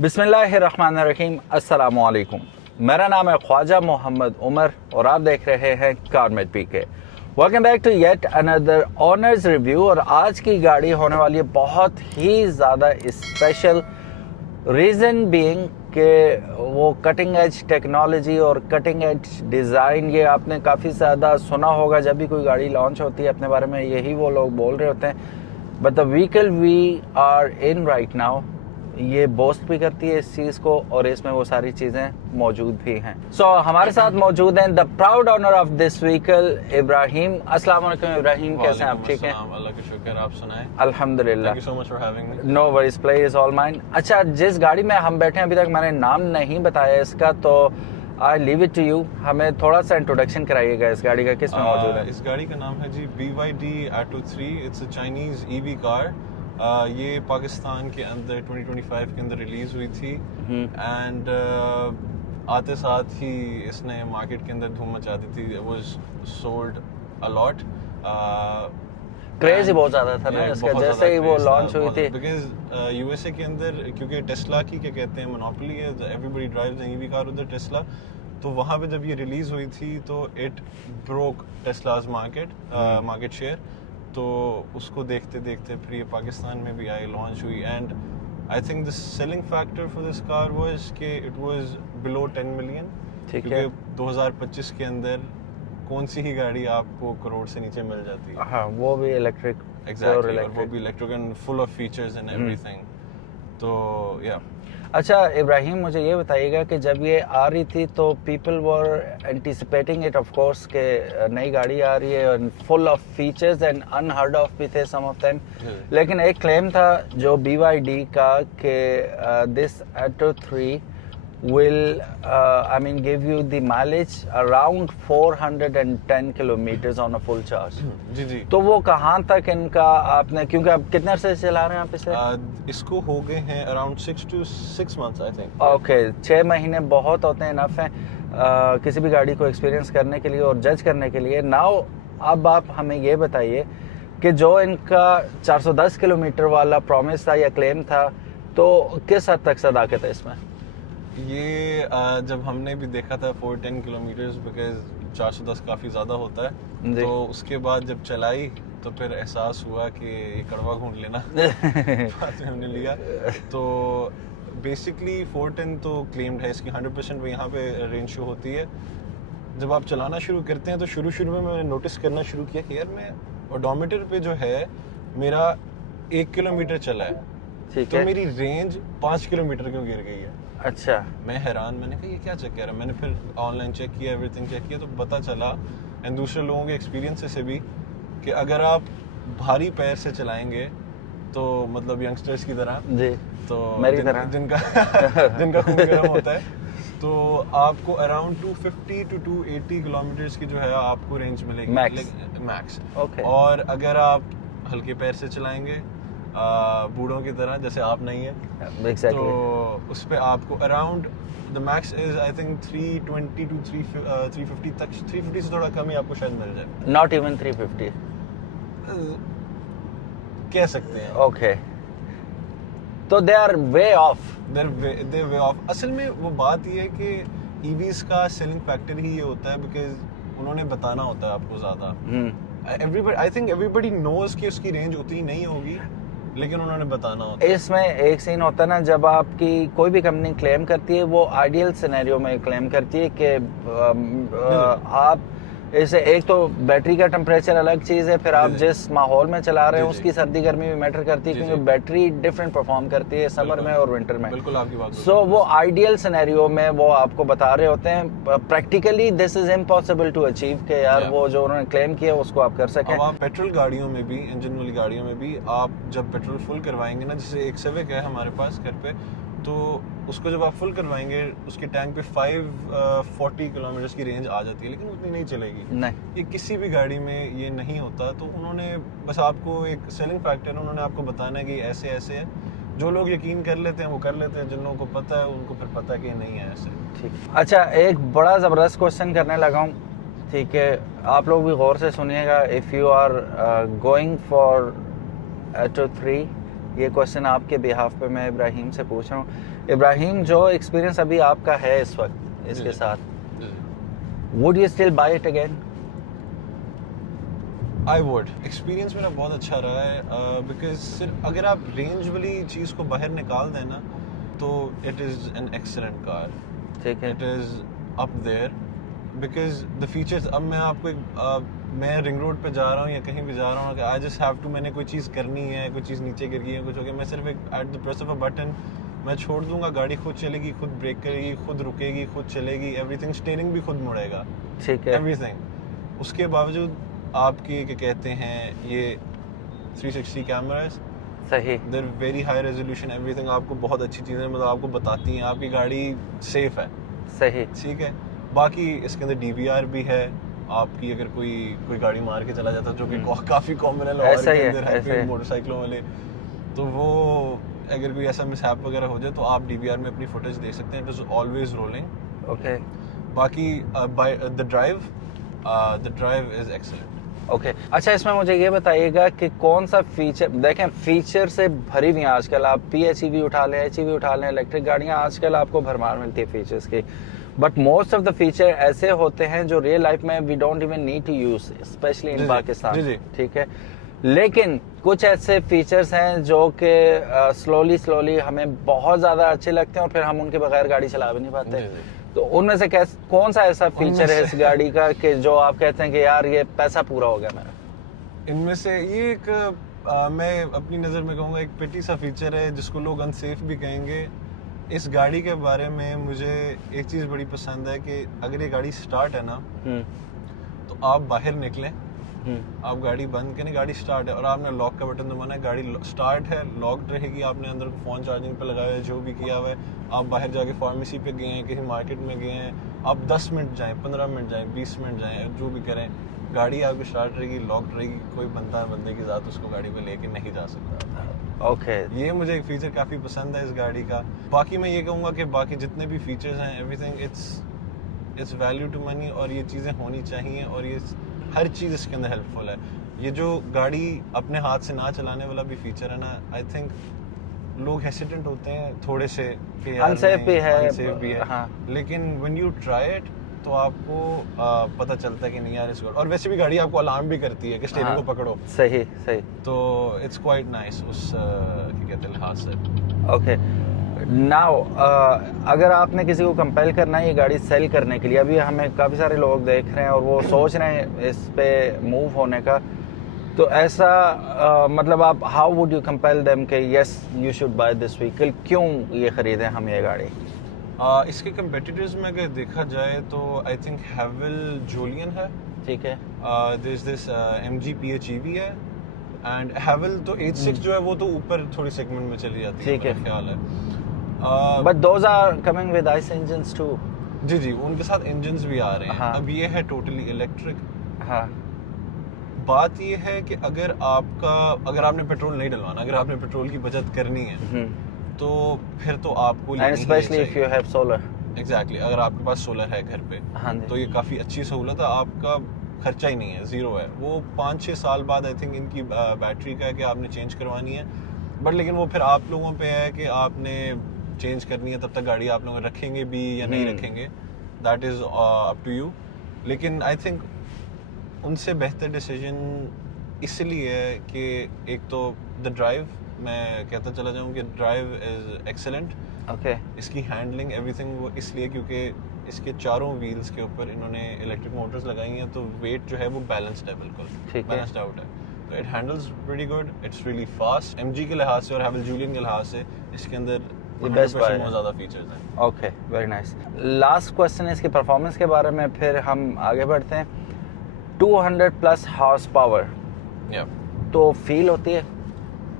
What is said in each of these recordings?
बिस्मिल्लाहिर्रहमानिर्रहीम, अस्सलामु अलैकुम। मेरा नाम है ख्वाजा मोहम्मद उमर और आप देख रहे हैं car mate PK. Welcome back to yet another owners review. और आज की गाड़ी होने वाली है बहुत ही ज़्यादा स्पेशल, रीज़न बीइंग कि वो कटिंग एज टेक्नोलॉजी और कटिंग एज डिज़ाइन, ये आपने काफ़ी ज़्यादा सुना होगा। जब भी कोई गाड़ी लॉन्च होती है अपने बारे में यही वो लोग बोल रहे होते हैं। But the vehicle we are in right now ये बोस्ट भी करती है इस चीज़ को और इसमें वो सारी चीज़ें मौजूद भी हैं। हमारे साथ मौजूद हैं the proud owner of this vehicle, Ibrahim. अस्सलाम वालेकुम इब्राहिम, कैसे हैं आप? ठीक हैं, अल्लाह का शुक्र, आप सुनाएं? अल्हम्दुलिल्लाह। Thank you so much for having me. No worries, pleasure is all mine. अच्छा, जिस गाड़ी में हम बैठे हैं अभी तक मैंने नाम नहीं बताया इसका, तो I leave it to you. हमें थोड़ा सा इंट्रोडक्शन कराइएगा इस गाड़ी का, किस में मौजूद है? इस गाड़ी का नाम है जी BYD Atto 3। It's a Chinese EV car. ये पाकिस्तान के अंदर 2025 के अंदर रिलीज हुई थी एंड आते साथ ही इसने मार्केट के अंदर धूम मचा दी थी। It was sold a lot. Craze ही बहुत ज्यादा था ना इसका जैसे ही वो लॉन्च हुई थी। बिकॉज यूएसए के अंदर क्योंकि टेस्ला की क्या कहते हैं मोनोपोली है, everybody drives an EV car उधर टेस्ला। तो वहाँ पे जब ये रिलीज हुई थी तो it broke Tesla's market share. तो उसको देखते देखते फिर ये पाकिस्तान में भी आई, लॉन्च हुई and I think the selling factor for this car was कि इट वाज बिलो 10 मिलियन। क्योंकि 2025 के अंदर कौन सी ही गाड़ी आपको करोड़ से नीचे मिल जाती है। हाँ, वो भी इलेक्ट्रिक। एग्जैक्टली, और वो भी electric and full of features and everything. तो या अच्छा इब्राहिम, मुझे ये बताइएगा कि जब ये आ रही थी तो people were anticipating it of course के नई गाड़ी आ रही है और full of features and unheard of भी थे सम ऑफ देम। लेकिन एक क्लेम था जो BYD का कि this Atto 3 will I mean give you the mileage around 410 kilometers on a full charge। जी जी। तो वो कहाँ तक इनका आपने, क्योंकि आप कितने अरसे से चला रहे हैं आप इसे? इसको हो गए हैं around 6 months I think. Okay, 6 महीने बहुत होते हैं, इनफ है किसी भी गाड़ी को एक्सपीरियंस करने के लिए और जज करने के लिए। नाउ अब आप हमें ये बताइए कि जो इनका 410 किलोमीटर वाला प्रॉमिस था या क्लेम था, तो किस हद तक सदाकत है इसमें? ये जब हमने भी देखा था 410 किलोमीटर्स, बिकॉज 410 काफ़ी ज़्यादा होता है। तो उसके बाद जब चलाई तो फिर एहसास हुआ कि ये कड़वा घूंट लेना बाद में हमने लिया। तो बेसिकली 410 तो क्लेम्ड है इसकी 100%। यहाँ पे रेंज शो होती है। जब आप चलाना शुरू करते हैं तो शुरू में मैंने नोटिस करना शुरू किया कि यार मैं ओडोमीटर पे जो है मेरा 1 किलोमीटर चला है, ठीक तो है, मेरी रेंज 5 किलोमीटर क्यों गिर गई है। अच्छा, मैं हैरान, मैंने कहा ये क्या चक्कर है। मैंने फिर ऑनलाइन चेक किया, एवरीथिंग चेक किया, तो पता चला एंड दूसरे लोगों के एक्सपीरियंस से भी कि अगर आप भारी पैर से चलाएंगे तो मतलब यंगस्टर्स की तरह, जी, तो मेरी तरह जिनका खून गर्म होता है, तो आपको अराउंड 250 to 280 किलोमीटर्स की जो है आपको रेंज मिलेगी मैक्स। ओके। और अगर आप हल्के पैर से चलाएंगे बूढ़ों की तरह जैसे आप नहीं है, exactly। तो उस पे आपको around the max is I think 320 to 350 तक, 350 से थोड़ा कम ही आपको शायद मिल जाए। नॉट इवन 350 कह सकते हैं। ओके, तो they are way off. They way off. असल में वो बात ये है कि EVs का सेलिंग फैक्टर ही ये होता है, बिकॉज उन्होंने बताना होता है आपको ज़्यादा। Everybody, I think everybody knows कि उसकी रेंज उतनी नहीं होगी, लेकिन उन्होंने बताना होता है। इसमें एक सीन होता है ना, जब आपकी कोई भी कंपनी क्लेम करती है वो आइडियल सिनेरियो में क्लेम करती है कि आप इसे, एक तो बैटरी का टेम्परेचर अलग चीज़ है, फिर आप जिस माहौल में चला रहे हैं उसकी सर्दी गर्मी भी मैटर करती है, क्योंकि बैटरी डिफरेंट परफॉर्म करती है समर में और विंटर में। बिल्कुल आपकी बात। सो वो आइडियल सिनेरियो में वो आपको बता रहे होते हैं। Practically this is impossible to achieve कि यार वो जो उन्होंने क्लेम किया उसको आप कर सकें। अब आप पेट्रोल गाड़ियों में भी, इंजन वाली गाड़ियों में भी, आप जब पेट्रोल फुल करवाएंगे ना, जैसे एक सिविक है हमारे पास घर पे, तो उसको जब आप फुल करवाएंगे उसके टैंक पे 540 किलोमीटर की रेंज आ जाती है, लेकिन उतनी नहीं चलेगी। नहीं, ये किसी भी गाड़ी में ये नहीं होता। तो उन्होंने बस आपको एक सेलिंग फैक्टर, उन्होंने आपको बताना है कि ऐसे ऐसे है। जो लोग यकीन कर लेते हैं वो कर लेते हैं, जिन लोगों को पता है उनको फिर पता है कि नहीं है ऐसे। ठीक। अच्छा, एक बड़ा ज़बरदस्त क्वेश्चन करने लगा हूँ, ठीक है, आप लोग भी गौर से सुनिएगा। If you are going for Atto 3 ये क्वेश्चन आपके बिहाफ पे मैं इब्राहिम से पूछ रहा हूँ। इब्राहिम, जो एक्सपीरियंस अभी आपका है इस वक्त इसके साथ, would you still buy it again? I would. Experience मेरा बहुत अच्छा रहा है, बिकॉज सिर्फ अगर आप रेंज वाली चीज़ को बाहर निकाल दें ना, तो it is an excellent car. ठीक है। It is up there because the features. अब मैं आपको मैं रिंग रोड पे जा रहा हूँ या कहीं भी जा रहा हूँ, आई जस्ट हैव टू, मैंने कोई चीज़ करनी है, कोई चीज़ नीचे गिर गई है, कुछ हो गया, मैं सिर्फ एक at the press of a button मैं छोड़ दूंगा, गाड़ी खुद चलेगी, खुद ब्रेक करेगी, खुद रुकेगी, खुद चलेगी, एवरीथिंग। स्टीयरिंग भी खुद मुड़ेगा, ठीक है, एवरीथिंग। उसके बावजूद आपके क्या कहते हैं ये 360 कैमरास, सही, there very high resolution, everything आपको बहुत अच्छी चीज़ें मतलब आपको बताती हैं, आपकी गाड़ी सेफ है, सही, ठीक है। बाकी इसके अंदर DVR भी है, आपकी अगर कोई गाड़ी मार के चला जाता है, जो कि काफ़ी कॉमन है लोगों के अंदर है मोटरसाइकिलों वाले, तो वो अगर कोई ऐसा मिसहैप वगैरह हो जाए तो आप DVR में अपनी फुटेज देख सकते हैं। It is always rolling. Okay. बाकी by the drive is excellent. Okay, अच्छा इसमें मुझे ये बताइएगा कि कौन सा फीचर, देखें फीचर से भरी हुई हैं आजकल, आप PHEV उठा लें, HEV उठा लें, इलेक्ट्रिक गाड़ियां आजकल आपको भरमार मिलती है फीचर्स की, but most of the feature ऐसे होते हैं जो रियल लाइफ में we don't even need to use, specially in Pakistan, ठीक है। लेकिन कुछ ऐसे फीचर्स हैं जो कि स्लोली हमें बहुत ज़्यादा अच्छे लगते हैं और फिर हम उनके बगैर गाड़ी चला भी नहीं पाते। तो उनमें से कौन सा ऐसा फीचर है इस गाड़ी का कि जो आप कहते हैं कि यार ये पैसा पूरा हो गया मेरा? इनमें से ये एक मैं अपनी नज़र में कहूँगा एक पिटी सा फीचर है जिसको लोग अनसेफ भी कहेंगे। इस गाड़ी के बारे में मुझे एक चीज़ बड़ी पसंद है कि अगर ये गाड़ी स्टार्ट है ना, तो आप बाहर निकलें, आप गाड़ी बंद करें, गाड़ी स्टार्ट है और आपने लॉक का बटन दबाना है, गाड़ी स्टार्ट है, लॉक्ड रहेगी, आपने अंदर फ़ोन चार्जिंग पे लगाया है, जो भी किया हुआ है, आप बाहर जाके फार्मेसी पे गए हैं, किसी मार्केट में गए हैं, आप 10 मिनट जाएं, 15 मिनट जाएं, 20 मिनट जाएं, जो भी करें, गाड़ी आपकी स्टार्ट रहेगी, लॉक्ड रहेगी, कोई बंदे की ज़ात उसको गाड़ी पे लेके नहीं जा सकता। ओके, ये मुझे एक फ़ीचर काफ़ी पसंद है इस गाड़ी का। बाकी मैं ये कहूँगा कि बाकी जितने भी फीचर्स हैं, everything it's value to money, और ये चीज़ें होनी चाहिए, और ये हर चीज़ इसके अंदर हेल्पफुल है। ये जो गाड़ी अपने हाथ से ना चलाने वाला भी फीचर है ना, आई थिंक लोग हेसिटेंट होते हैं थोड़े से कि अनसेफ भी है, हाँ। लेकिन व्हेन यू ट्राई इट तो आपको पता चलता है कि नहीं यार इसको, और वैसे भी गाड़ी आपको अलार्म भी करती है कि स्टीयरिंग को पकड़ो, सही, तो इट्स क्वाइट नाइस उस क्या कहते हैं लिहाज से। ओके, नाउ अगर आपने किसी को कंपेल करना है ये गाड़ी सेल करने के लिए, अभी हमें काफ़ी सारे लोग देख रहे हैं और वो सोच रहे हैं इस पे मूव होने का, तो ऐसा मतलब आप how would you compel them कि yes you should buy this vehicle, क्यों ये खरीदें हम ये गाड़ी? इसके कंपेटिटर्स में अगर देखा जाए तो आई थिंक हैवल जूलियन है, ठीक है, दिस MG PHEV है, एंड हैवल तो H6 जो है वो तो ऊपर थोड़ी सेगमेंट में चली जाती है, ठीक है, ख्याल है। But those are coming with ICE engines too. जी, उनके साथ इंजन्स भी आ रहे हैं। हाँ। अब ये है टोटली इलेक्ट्रिक। हाँ, बात ये है कि अगर आपने पेट्रोल नहीं डलवाना, अगर आपने पेट्रोल की बचत करनी है, तो फिर तो आपको and specially if you have solar. Exactly, अगर आपके पास सोलर है घर पे, हाँ, तो ये काफ़ी अच्छी सहूलत है, आपका खर्चा ही नहीं है, ज़ीरो है। वो 5-6 साल बाद आई थिंक इनकी बैटरी का है कि आपने चेंज करवानी है, बट लेकिन वो फिर आप लोगों पे है कि आपने चेंज करनी है, तब तक गाड़ी आप लोग रखेंगे भी या नहीं रखेंगे, that is up to you. लेकिन आई थिंक उनसे बेहतर डिसीजन इसलिए है कि एक तो द ड्राइव, मैं कहता चला जाऊँ कि ड्राइव इज़ एक्सेलेंट। ओके, इसकी हैंडलिंग एवरीथिंग वो इसलिए क्योंकि इसके चारों व्हील्स के ऊपर इन्होंने इलेक्ट्रिक मोटर्स लगाई हैं, तो वेट जो है वो बैलेंस्ड है, बिल्कुल बैलेंस्ड आउट है, तो it handles pretty good, it's really fast. MG के लिहाज से और हैवल जूलियन के लिहाज से इसके अंदर 100% बहुत ज़्यादा फीचर्स हैं। Okay, very nice. Last question है इसके परफॉर्मेंस के बारे में, फिर हम आगे बढ़ते हैं। 200+ हॉर्स पावर, तो फील होती है?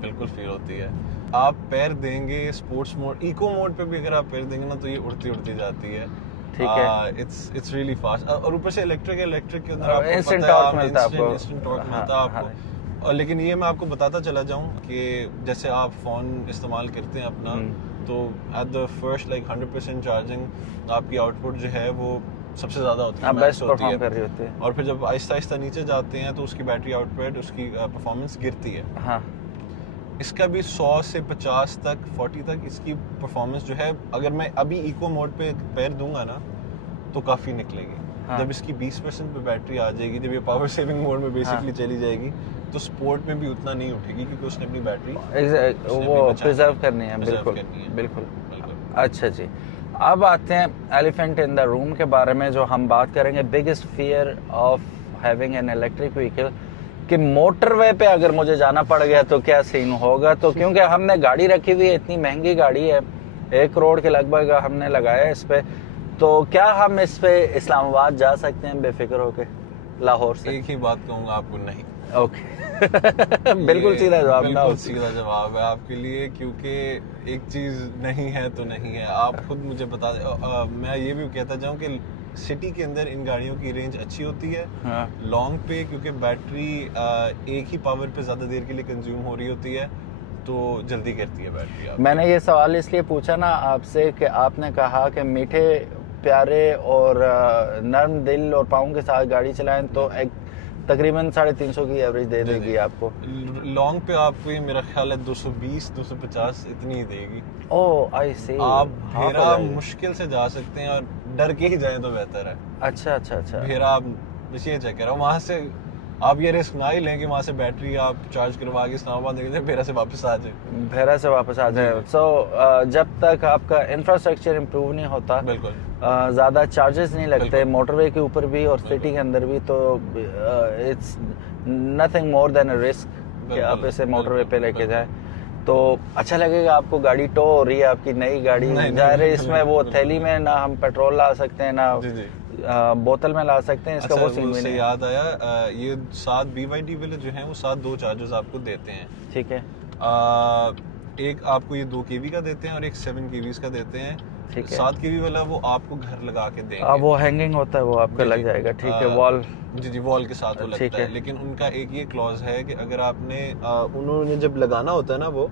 बिल्कुल फील होती है। आप पैर देंगे स्पोर्ट्स मोड, इको मोड पे भी अगर आप पैर देंगे ना, तो ये उड़ती जाती है, ठीक है। इट्स रियली फास्ट, और ऊपर से इलेक्ट्रिक के अंदर आपको इंस्टेंट टॉर्क मिलता है आपको, इंस्टेंट टॉर्क मिलता है आपको। और लेकिन ये मैं आपको बताता चला जाऊं कि जैसे आप फ़ोन इस्तेमाल करते हैं अपना, तो एट द फर्स्ट 100% चार्जिंग आपकी आउटपुट जो है वो सबसे ज़्यादा होती है, बेस्ट परफॉर्म कर रही होती है, और फिर जब आहिस्ता नीचे जाते हैं तो उसकी बैटरी आउटपुट, उसकी परफॉर्मेंस गिरती है। हाँ। इसका भी 100 से 50 तक 40 तक इसकी परफॉर्मेंस जो है, अगर मैं अभी इको मोड पे पैर दूंगा ना तो काफ़ी निकलेगी। हाँ। जब इसकी 20% पे बैटरी आ जाएगी, जब ये पावर सेविंग मोड में बेसिकली चली जाएगी, तो स्पोर्ट में भी उतना नहीं उठेगी, क्योंकि उसने अपनी बैटरी वो प्रिजर्व करनी है। बिल्कुल बिल्कुल। अच्छा जी, अब आते हैं एलिफेंट इन द रूम के बारे में, जो हम बात करेंगे biggest fear of having an electric vehicle, कि मोटरवे पे अगर मुझे जाना पड़ गया तो क्या सीन होगा। तो क्योंकि हमने गाड़ी रखी हुई है, इतनी महंगी गाड़ी है, 1 करोड़ के लगभग हमने लगाया इस पे, तो क्या हम इस पे इस्लामाबाद जा सकते हैं बेफिक्र होके लाहौर से? एक ही बात कहूँगा आपको, नहीं। ओके बिल्कुल सीधा जवाब। बिल्कुल सीधा जवाब है आपके लिए, क्योंकि एक चीज नहीं है तो नहीं है। आप खुद मुझे बता मैं ये भी कहता जाऊं कि सिटी के अंदर इन गाड़ियों की रेंज अच्छी होती है। हाँ। लॉन्ग पे क्योंकि बैटरी एक ही पावर पे ज्यादा देर के लिए कंज्यूम हो रही होती है, तो जल्दी करती है बैटरी आपकी। मैंने ये सवाल इसलिए पूछा ना आपसे कि आपने कहा कि मीठे प्यारे और नर्म दिल और पाँव के साथ गाड़ी चलाएं तो एक तकरीबन 350 की एवरेज दे देगी आपको। लॉन्ग पे आपको ये मेरा ख्याल है 220 250 इतनी ही देगी। ओह आई सी। आप भेरा मुश्किल से जा सकते हैं, और डर के ही जाएं तो बेहतर है। अच्छा अच्छा अच्छा। भेरा आप बस ये चेक करो, वहाँ से आप ये रिस्क ना ही लें कि वहाँ से बैटरी आप चार्ज करवा के इस्लामाबाद निकल जाए, भेरा से वापस आ जाए। भेरा से वापस आ जाए। सो जब तक आपका इंफ्रास्ट्रक्चर इम्प्रूव नहीं होता, बिल्कुल ज़्यादा चार्जेस नहीं लगते मोटरवे के ऊपर भी और सिटी के अंदर भी, तो it's nothing more than a risk कि आप इसे मोटरवे पे लेके जाए। तो अच्छा लगेगा आपको, गाड़ी टो हो रही है आपकी नई गाड़ी, ज़ाहिर है इसमें वो थैली में ना हम पेट्रोल ला सकते हैं ना बोतल में ला सकते हैं, इसका वो सीन भी नहीं। याद आया, ये 7 BYD वाले जो हैं वो 7 2 चार्जर्स आपको देते हैं। ठीक है। एक आपको ये 2 kV का देते हैं और एक 7 kV का देते हैं। ठीक है। 7 kV वाला वो आपको घर लगा के देंगे। वो हैंगिंग होता है, वो आपका लग जाएगा। ठीक है। वॉल जी वॉल के साथ वो लगता है। लेकिन उनका एक ये क्लॉज है कि अगर आपने उन्होंने जब लगाना होता है ना वो,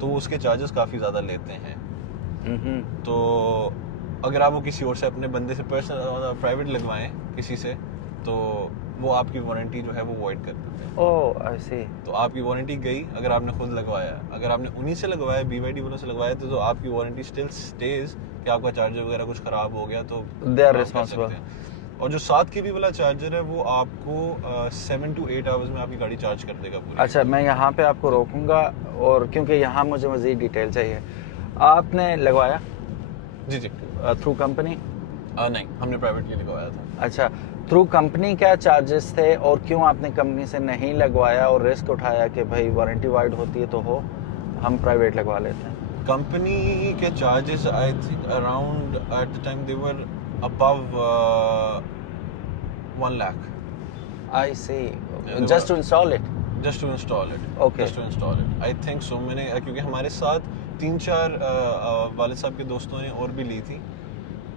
तो उसके चार्जेस काफ़ी ज़्यादा लेते हैं। तो अगर आप वो किसी और से अपने बंदे से पर्सनल प्राइवेट लगवाएं किसी से, तो वो आपकी वारंटी जो है वो वॉइड कर देते हैं। ओह आई सी। तो आपकी वारंटी गई अगर आपने खुद लगवाया। अगर आपने उन्हीं से लगवाया, BYD वालों से लगवाया, तो आपकी वारंटी स्टिल स्टेज कि आपका चार्जर वगैरह कुछ खराब हो गया तो दे आर रिस्पांसिबल। और जो 7 kV वाला चार्जर है वो आपको 7 to 8 आवर्स में आपकी गाड़ी चार्ज कर देगा पूरी। अच्छा, मैं यहाँ पे आपको रोकूंगा, और क्योंकि यहाँ मुझे मज़ीद डिटेल चाहिए। आपने लगवाया? जी थ्रू कंपनी? नहीं, हमने प्राइवेटली लगवाया था। अच्छा, थ्रू कंपनी क्या चार्जेस थे, और क्यों आपने कंपनी से नहीं लगवाया और रिस्क उठाया कि भाई वारंटी वाइड होती है तो हो, हम प्राइवेट लगवा लेते हैं? कंपनी के charges I think around at the time they were above 1 lakh. I see. Just to install it? Just to install it. Okay. Just to install it. I think so. मैंने क्योंकि हमारे साथ 3-4 वालिद साहब के दोस्तों ने और भी ली थी,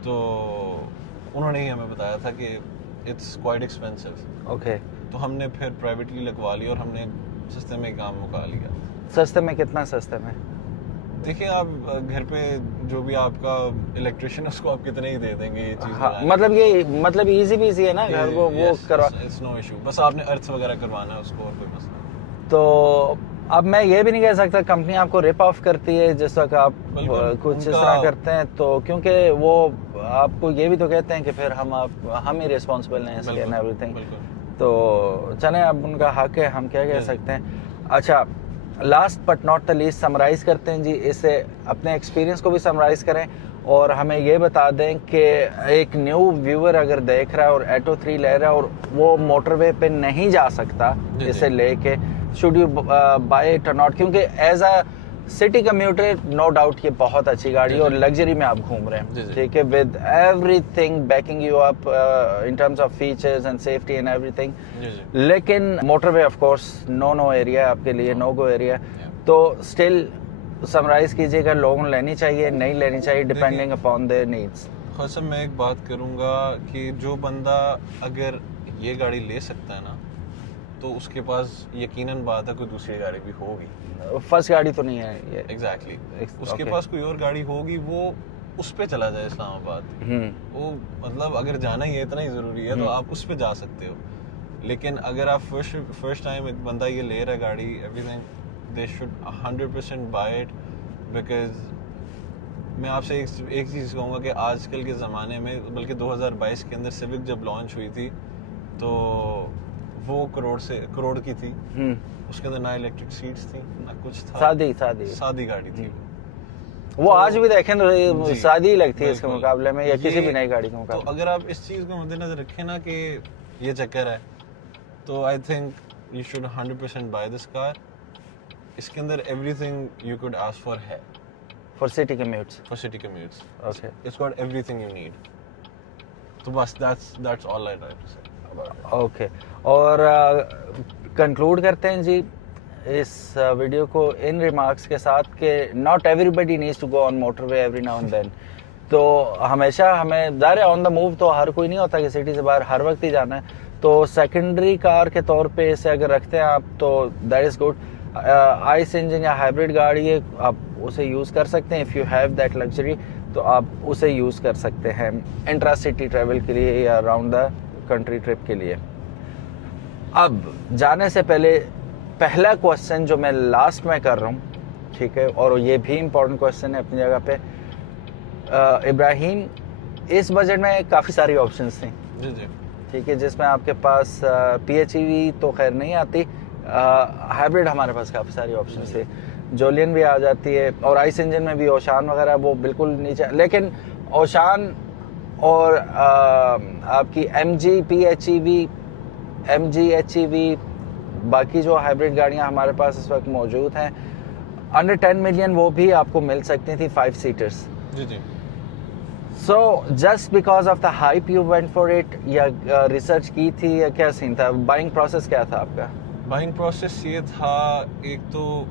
तो उन्होंने ही हमें बताया था कि it's quite expensive. Okay. तो हमने फिर प्राइवेटली लगवा ली और हमने सस्ते में काम मुका लिया। सस्ते में? कितना सस्ते में? देखिए, आप घर पे जो भी आपका इलेक्ट्रिशियन उसको आप कितने ही दे देंगे ये चीज़। हाँ, मतलब इजी भी है ना घर को वो करवा। इट्स नो इशू, बस आपने अर्थ वगैरह करवाना है उसको, और कोई मसला नहीं। तो अब मैं ये भी नहीं कह सकता कंपनी आपको रिप ऑफ करती है जिस वक्त आप कुछ इस तरह करते हैं, तो क्योंकि वो आपको ये भी तो कहते हैं कि फिर हम ही रिस्पॉन्सिबल हैं इसके एंड एवरीथिंग। तो चलें, अब उनका हक है, हम क्या कह सकते हैं। अच्छा, last but not the least summarise करते हैं जी, इसे अपने एक्सपीरियंस को भी समराइज करें और हमें ये बता दें कि एक न्यू व्यूअर अगर देख रहा है और एटो 3 ले रहा है और वो मोटरवे पे नहीं जा सकता इसे लेके, शुड यू बाय इट और नॉट? क्योंकि as a city commuter no doubt ये बहुत अच्छी गाड़ी है और लग्जरी में आप घूम रहे हैं, ठीक है, with everything backing you up in terms of features and safety and everything. लेकिन motorway of course no area आपके लिए, नो गो एरिया। तो स्टिल समराइज कीजिएगा, लोगों लेनी चाहिए नहीं लेनी चाहिए डिपेंडिंग अपॉन देयर नीड्स। खासा मैं एक बात करूंगा कि जो बंदा अगर ये गाड़ी ले सकता है ना, तो उसके पास यकीनन बात है कोई दूसरी गाड़ी भी होगी। फर्स्ट गाड़ी तो नहीं है ये। एग्जैक्टली उसके पास कोई और गाड़ी होगी, वो उस पे चला जाए इस्लामाबाद। वो मतलब अगर जाना ही है, इतना ही ज़रूरी है, तो आप उस पे जा सकते हो। लेकिन अगर आप फर्स्ट टाइम एक बंदा ये ले रहा है गाड़ी, everything, they should 100% buy it because मैं आपसे एक चीज़ कहूँगा कि आजकल के ज़माने में, बल्कि 2022 के अंदर सिविक जब लॉन्च हुई थी तो वो करोड़ की थी। उसके अंदर ना इलेक्ट्रिक सीट्स थी ना कुछ था, सादी गाड़ी थी। वो तो आज भी देखें तो सादी लगती है इसके मुकाबले में, या किसी भी नई गाड़ी के मुकाबले। तो अगर आप इस चीज़ को मद्देनजर रखें ना कि ये चक्कर है, तो I think you should 100% buy this car. इसके अंदर everything you could ask for है for city commutes. Okay. It's got everything you need. तो बस that's all I like to say. Okay. और conclude करते हैं जी इस वीडियो को इन रिमार्क्स के साथ कि not everybody needs to go on motorway every now and then. तो हमेशा हमें ज़ाहिर ऑन द मूव तो हर कोई नहीं होता कि सिटी से बाहर हर वक्त ही जाना है, तो सेकेंडरी कार के तौर पे इसे अगर रखते हैं आप तो that is good. Ice engine या हाइब्रिड गाड़ी है, आप उसे यूज़ कर सकते हैं। If you have that luxury तो आप उसे यूज़ कर सकते हैं इंट्रा सिटी ट्रैवल के लिए या अराउंड द कंट्री ट्रिप के लिए। अब जाने से पहले पहला क्वेश्चन जो मैं लास्ट में कर रहा हूँ, ठीक है, और ये भी इम्पोर्टेंट क्वेश्चन है अपनी जगह पे। इब्राहिम, इस बजट में काफ़ी सारी ऑप्शंस थी, ठीक है, जिसमें आपके पास PHEV तो खैर नहीं आती, हाइब्रिड हमारे पास काफ़ी सारी ऑप्शन थे, जोलियन भी आ जाती है, और आइस इंजन में भी ओशान वगैरह वो बिल्कुल नीचे। लेकिन ओशान और आपकी MG PHEV, MG HEV, बाकी जो हाइब्रिड गाड़ियां हमारे पास इस वक्त मौजूद हैं अंडर 10 मिलियन वो भी आपको मिल सकती थी 5 सीटर्स। जी। So just because of the hype you went for it, या रिसर्च की थी या क्या सीन था? बाइंग प्रोसेस क्या था आपका? बाइंग प्रोसेस ये था, एक तो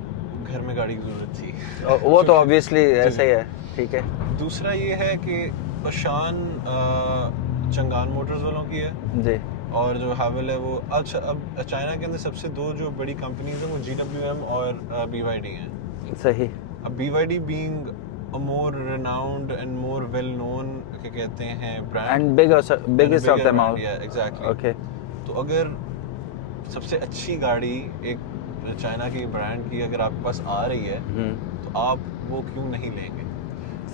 घर में गाड़ी की जरूरत थी वो तो ऑब्वियसली ऐसा ही है, ठीक है। दूसरा ये है कि ओशान चंगान मोटर्स वालों की है जी, और जो हावेल है वो अच्छा। अब चाइना के अंदर सबसे दो जो बड़ी कंपनीज हैं वो GWM और BYD हैं। सही। अब BYD being a more renowned and more well known क्या कहते हैं brand and biggest of them all, yeah, exactly. Okay. तो अगर सबसे अच्छी गाड़ी एक चाइना की ब्रांड की अगर आपके पास आ रही है तो आप वो क्यों नहीं लेंगे?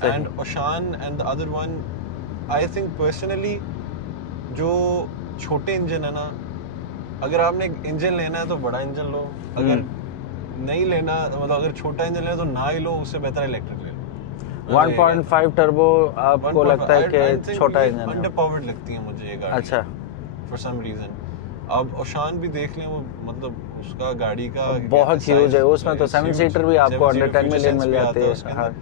And ocean and the other one, I think personally जो छोटे इंजन है ना, अगर आपने इंजन लेना है तो बड़ा इंजन लो, अगर नहीं लेना मतलब अगर छोटा इंजन लेना तो ना ही लो, उससे बेहतर इलेक्ट्रिक ले लो। 1.5 टर्बो आपको लगता है कि छोटा इंजन है? अंडर पावर्ड लगती है मुझे ये गाड़ी। अच्छा, फॉर सम रीजन। अब ओशान भी देख लें, वो मतलब उसका गाड़ी का बहुत ह्यूज है, उसमें तो 7 सीटर भी आपको अंडर 10 मिलियन मिल जाते हैं। हाँ।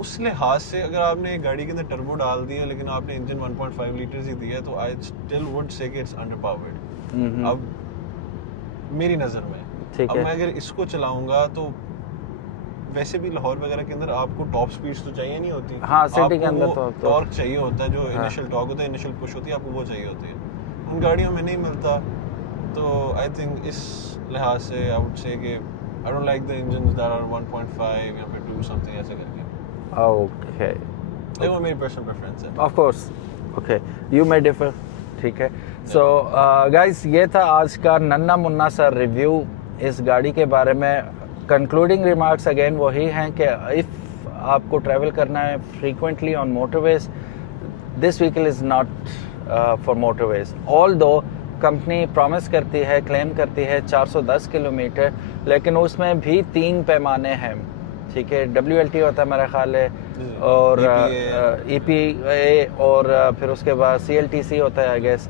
उस लिहाज से अगर आपने एक गाड़ी के अंदर टर्बो डाल दिया लेकिन आपने इंजन 1.5 लीटर्स ही दिया तो आई स्टिल वुड से कि इट्स अंडर पावर्ड। अब मेरी नज़र में अब मैं अगर इसको चलाऊंगा तो वैसे भी लाहौर वगैरह के अंदर आपको टॉप स्पीड्स तो चाहिए नहीं होती। हाँ, सिटी के अंदर तो टॉर्क चाहिए होता है, जो इनिशियल टॉर्क होता है, इनिशियल पुश होती है, आपको वो चाहिए होती है, उन गाड़ियों में नहीं मिलता। तो आई थिंक इस लिहाज से आई वुड से कि I don't like the engines that are 1.5 या फिर 2 समथिंग ऐसे करके। ओके, वो मेरी पर्सनल प्रेफरेंस है। Of course, okay, you may differ, ठीक है। सो गाइस, ये था आज का नन्ना मुन्ना सा रिव्यू इस गाड़ी के बारे में। कंक्लूडिंग रिमार्क्स अगेन वही हैं कि इफ़ आपको ट्रैवल करना है frequently on motorways, this vehicle is not for motorways. All दो कंपनी प्रॉमिस करती है, क्लेम करती है 410 किलोमीटर, लेकिन उसमें भी 3 पैमाने हैं, ठीक है। WLT होता है मेरा ख्याल है, और EPA, और फिर उसके बाद CLTC होता है आई गेस।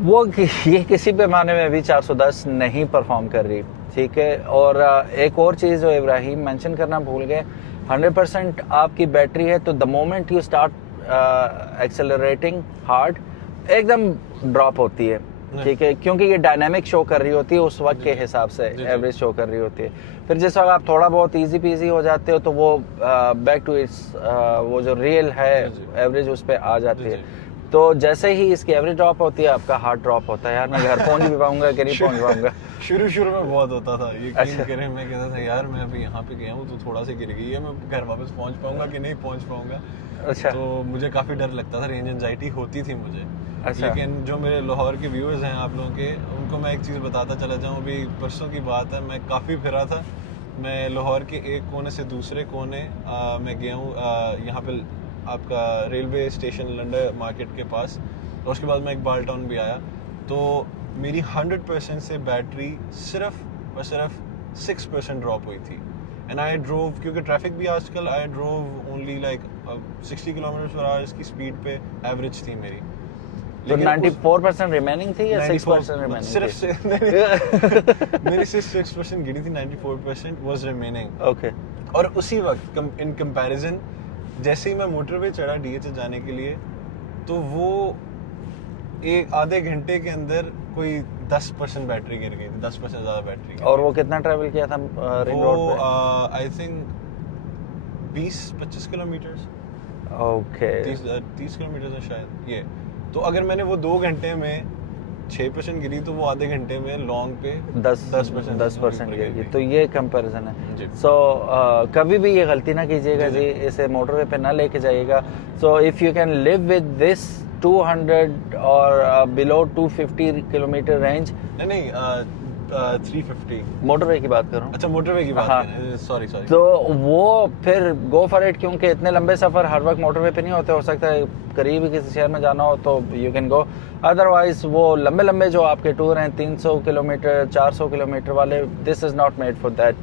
वो ये किसी पैमाने में भी 410 नहीं परफॉर्म कर रही, ठीक है। और एक और चीज़ जो इब्राहिम मेंशन करना भूल गए, 100% आपकी बैटरी है तो the moment you start accelerating hard एकदम ड्रॉप होती है, ठीक है, क्योंकि ये डायनामिक शो कर रही होती है उस वक्त के हिसाब से, एवरेज शो कर रही होती है। फिर जिस वक्त आप थोड़ा बहुत इजी पीजी हो जाते हो तो वो बैक टू इट्स वो जो रियल है एवरेज उस पर आ जाती है। तो जैसे ही इसकी एवरेज ड्रॉप होती है आपका हार्ट ड्रॉप होता है, यार मैं घर पहुंच भी पाऊंगा कि नहीं पहुंच पाऊंगा। शुरू में बहुत होता था ये। अच्छा। मैं कहता था यार मैं अभी यहाँ पे गया हूँ तो थोड़ा सा गिर गई है, मैं घर वापस पहुंच पाऊंगा कि नहीं पहुंच पाऊंगा। अच्छा। तो मुझे काफी डर लगता था, रेंज एंजाइटी होती थी मुझे। अच्छा। लेकिन जो मेरे लाहौर के व्यूअर्स हैं आप लोगों के, उनको मैं एक चीज़ बताता चला जाऊँ। अभी परसों की बात है, मैं काफ़ी फिरा था। मैं लाहौर के एक कोने से दूसरे कोने मैं गया हूँ, यहाँ पे आपका रेलवे स्टेशन लंडन मार्केट के पास, और उसके बाद मैं इकबाल टाउन भी आया। तो मेरी 100% से बैटरी सिर्फ और सिर्फ 6% ड्रॉप हुई थी। एंड आई ड्रोव, क्योंकि ट्रैफिक भी आजकल, I drove only like 60 kilometre per hour की स्पीड पे एवरेज थी मेरी। तो 94% रिमेनिंग थी या 6% रिमेनिंग? सिर्फ मेरी सिर्फ 6% गिरी थी, 94% वाज रिमेनिंग। ओके। और उसी वक्त इन कंपैरिजन जैसे ही मैं मोटरवे चढ़ा डीएच जाने के लिए, तो वो एक आधे घंटे के अंदर कोई 10% बैटरी गिर गई थी, 10% ज्यादा बैटरी। और वो कितना ट्रैवल किया था रिंग रोड पे? I think 20-25 kilometre. Okay. 30 kilometre है शायद ये। तो अगर मैंने वो 2 घंटे में 6% गिरी, तो वो आधे घंटे में लॉन्ग पे 10% गिरेगी। तो ये कंपैरिजन है। जी। सो कभी भी ये गलती ना कीजिएगा जी, इसे मोटरवे पे ना लेके जाइएगा। So if you can live with this 200 और बिलो 250 किलोमीटर रेंज, नहीं 350 मोटरवे की बात कर रहा हूँ। अच्छा, मोटरवे की बात हाँ। कर रहे हैं, सॉरी। तो वो फिर गो फॉर इट, क्योंकि इतने लंबे सफर हर वक्त मोटरवे पे नहीं होते। हो सकता है करीब ही किसी शहर में जाना हो तो यू कैन गो, अदरवाइज वो लंबे लंबे जो आपके टूर हैं 300 किलोमीटर 400 किलोमीटर वाले, this is not made for that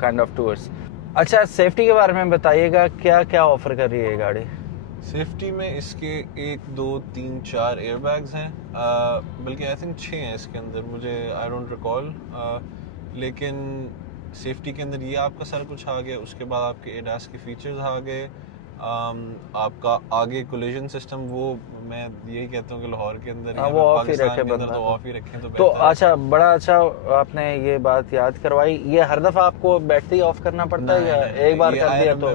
kind of tours. अच्छा, सेफ्टी के बारे में बताइएगा, क्या क्या ऑफर कर रही है ये गाड़ी? सेफ्टी में इसके 1, 2, 3, 4 एयरबैग्स हैं, बल्कि आई थिंक 6 हैं इसके अंदर, मुझे आई डोंट रिकॉल। लेकिन सेफ्टी के अंदर ये आपका सारा कुछ आ गया। उसके बाद आपके एडास के फीचर्स आ गए। आपका आगे कोलिजन सिस्टम, वो मैं यही कहता हूँ कि लाहौर के अंदर वो ऑफ ही रखे तो ऑफ ही रखें तो अच्छा, बड़ा अच्छा आपने ये बात याद करवाई। ये हर दफा आपको बैटरी ही ऑफ करना पड़ता है या एक बार कर दिया तो?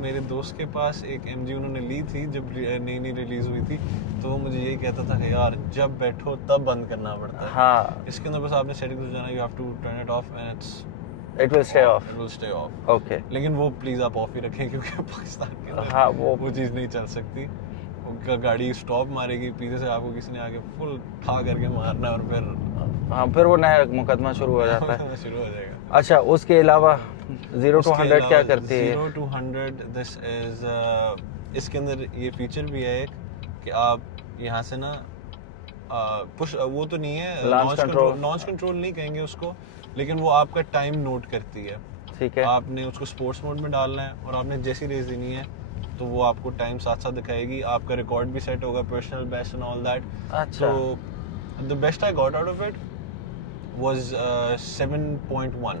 मेरे दोस्त के पास एक MG उन्होंने ली थी जब नई रिलीज हुई थी, तो वो मुझे यही कहता था कि यार जब बैठो तब बंद करना पड़ता है। हाँ, इसके अंदर बस आपने सेटिंग्स में जाना, you have to turn it off and it will stay off. It will stay off. Okay. लेकिन वो प्लीज आप ऑफ ही रखें, क्योंकि पाकिस्तान के अंदर हाँ, वो चीज़ नहीं चल सकती। उनका गाड़ी स्टॉप मारेगी, पीछे से आपको किसी ने आके फुल ठा करके मारना, और फिर हाँ, फिर वो नया मुकदमा शुरू हो जाता है। शुरू हो जाएगा। अच्छा, उसके अलावा 0 to 100 क्या करती है? 0 to 100 दिस इज, इसके अंदर ये फीचर भी है एक कि आप यहाँ से ना पुश, वो तो नहीं है लॉन्च कंट्रोल नहीं कहेंगे उसको, लेकिन वो आपका टाइम नोट करती है। ठीक है। आपने उसको स्पोर्ट्स मोड में डालना है, और आपने जैसी रेस देनी है तो वो आपको टाइम साथ साथ दिखाएगी। आपका रिकॉर्ड भी सेट होगा, personal best and all that. अच्छा। तो the best I got out of it was 7.1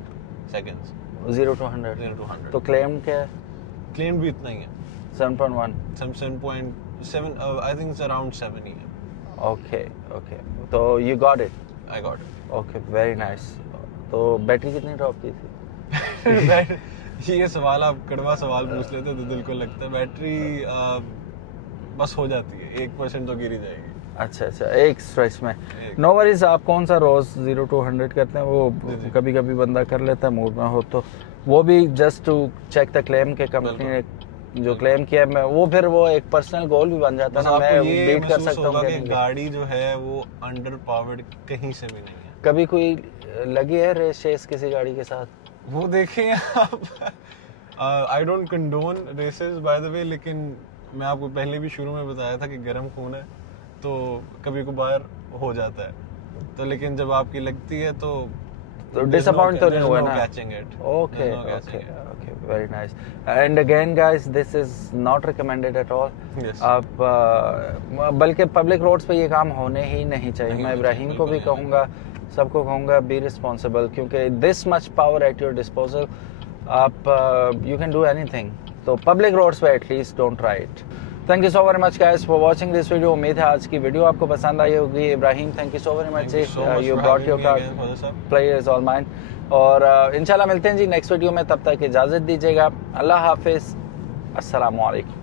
seconds. 0 to 100। 0 to 100। तो क्लेम क्या है? क्लेम भी इतना ही है, 7.1। 7.7, आई थिंक इट्स अराउंड 7 ही है। ओके ओके, तो you got it. I got it. Okay, very nice. तो बैटरी कितनी ड्रॉप की थी? ये सवाल आप कड़वा सवाल पूछ लेते तो दिल को लगता है। बैटरी बस हो जाती है, 1% तो गिर ही जाएगी। अच्छा अच्छा, एक स्ट्रेच में। No worries. आप कौन सा रोज 0 to 100 करते हैं? वो कभी कभी बंदा कर लेता है, मूड में हो तो। वो भी just to check the claim के कंपनी ने जो क्लेम किया है, मैं वो फिर वो एक पर्सनल गोल भी बन जाता है ना, मैं बीट कर सकता हूँ कि गाड़ी जो है वो अंडर पावर्ड कहीं से भी नहीं है। कभी कोई लगी है रेस चेस किसी गाड़ी के साथ? वो देखें आप, I don't condone races by the way, लेकिन मैं आपको पहले भी शुरू में बताया था कि गर्म खून है, तो कभी कभार हो जाता है। तो लेकिन जब आपकी लगती है तो डिसअपॉइंट तो नहीं हुआ ना? Okay okay, very nice. And again guys, this is not recommended at all. आप बल्कि पब्लिक रोड्स पे ये काम होने ही नहीं चाहिए। मैं इब्राहिम को भी कहूँगा, सबको कहूँगा, बी रिस्पॉन्सिबल, क्योंकि this much power at your disposal, आप यू कैन डू एनीथिंग। तो पब्लिक रोड्स पे at least don't try it. Thank you so very much guys for watching this video. उम्मीद है आज की वीडियो आपको पसंद आई होगी। Ibrahim, thank you so very much. You brought your car, player is all mine. और इंशाल्लाह मिलते हैं जी नेक्स्ट वीडियो में, तब तक इजाज़त दीजिएगा। अल्लाह हाफिज़, अस्सलामु अलैकुम।